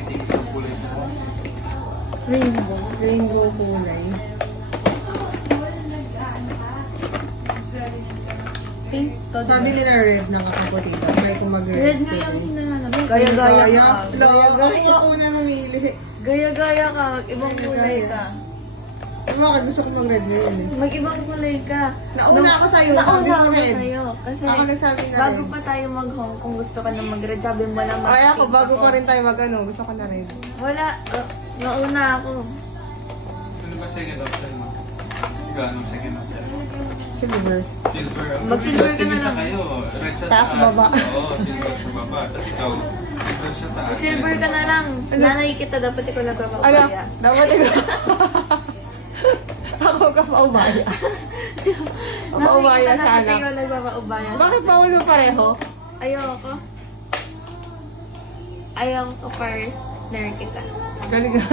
itim sa kulay sa Rainbow. Rainbow kulay. Pink. Sabi nila red nakakaputi daw. Try ko mag-red Red nga yung today. hinahanap. Gaya-gaya Gaya-gaya ka. ka. Ako nga una namili. Gaya-gaya ka. Ibang kulay ka. Bakit gusto ko mag-red ngayon eh. Mag-ibang kulay ka. Nauna ako sa'yo, Nauna sabi ko ako red. sa'yo. Kasi Ako nagsabi na bago red. pa tayo mag-home, kung gusto ka na mag-red, sabi mo lang Ay ako, mag-pink bago ako. pa rin tayo mag-ano, gusto ko na red. Wala. Nauna ako. ano ba second option mo? Ikaw, anong second option? Silver. Silver. Mag-silver ka na Tigisa lang. kayo. Red sa Taas, taas. baba. Oo, silver sa baba. Tapos ikaw, silver sa taas. Silver ka na lang. Nanay kita, dapat ikaw lang Ano? papapaya. Dapat ikaw. Ako ka paubaya. Paubaya sa Dapat anak. ikaw lang papaubaya. Bakit pa ulo pareho? Ayoko. Ayaw ko partner kita. Galing ka.